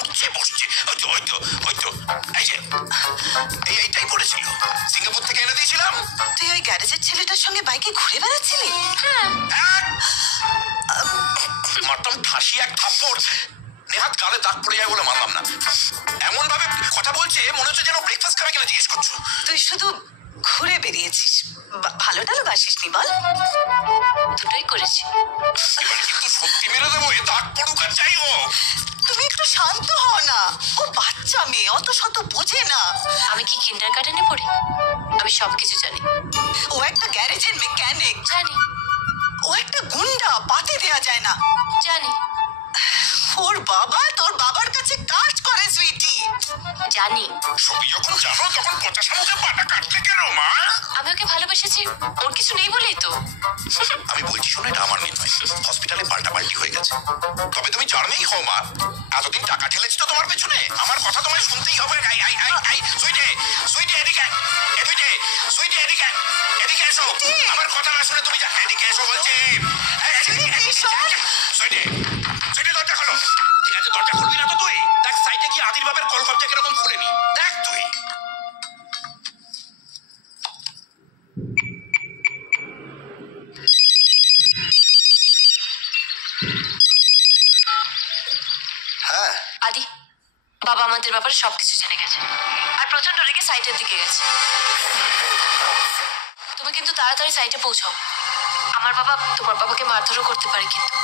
উঠছে বসছে, ওই তো এই যে এইটাই পড়েছিল, সিঙ্গাপুর থেকে এনে দিয়েছিলাম। তুই ওই গ্যারেজের ছেলেটার সঙ্গে বাইকে ঘুরে বেড়াচ্ছিলি? মারতাম ঠাসি এক থাপ্পড়, নেহাত গালে দাগ পড়ে যায় বলে মানলাম না। এমন ভাবে কথা বলছে মনে হচ্ছে যেন ব্রেকফাস্ট খাবে কিনা জিজ্ঞেস করছো। তুই শুধু ঘুরে বেরিয়েছিস, ভালো টালো বাসিসনি বল? দুটোই করেছি। কিন্তু সত্যি মেরে দেবো, এ দাগ পড়ুক আর যাই হোক। তুমি একটু শান্ত হও না, ও বাচ্চা মেয়ে, অত শত বোঝে না। আমি কি কিন্ডার গার্ডেনে পড়ি? আমি সবকিছু জানি। ও একটা গ্যারেজের মেকানিক। জানি। ও একটা গুন্ডা, পাতে দেয়া যায় না। জানি। ওর বাবা তোর বাবার কাছে কাজ করে সুইটি। জানি। সবই যখন জানো তখন পচাশা মুখে পাটা কাটলে কেন মা? আমি ওকে ভালোবেসেছি, ওর কিছু নেই বলেই তো। আমি বলছি শোনো, এটা আমার মেয়ে নয়, হসপিটালে পাল্টাপাল্টি হয়ে গেছে। তবে তুমি জার্মেই হও মা, এতদিন টাকা ঠেলেছি তো তোমার পেছনে, আমার কথা তোমায় শুনতেই হবে। সুইটে এদিকে, এদিকে এসো। আমার কথা না শুনে তুমি এদিকে এসো বলছি। সুইটে দরজা খোলো। ঠিক আছে, দরজা খুলবি না তো তুই? দেখ সাইডে গিয়ে আদির বাপের কল কবজা কিরকম খুলে নি, দেখ তুই। হ্যাঁ আদি, বাবা আমাদের ব্যাপারে সবকিছু জেনে গেছে আর প্রচন্ড রেগে সাইটের দিকে গেছে। তুমি কিন্তু তাড়াতাড়ি সাইটে পৌঁছাও। আমার বাবা তোমার বাবাকে মারধরও করতে পারে কিন্তু।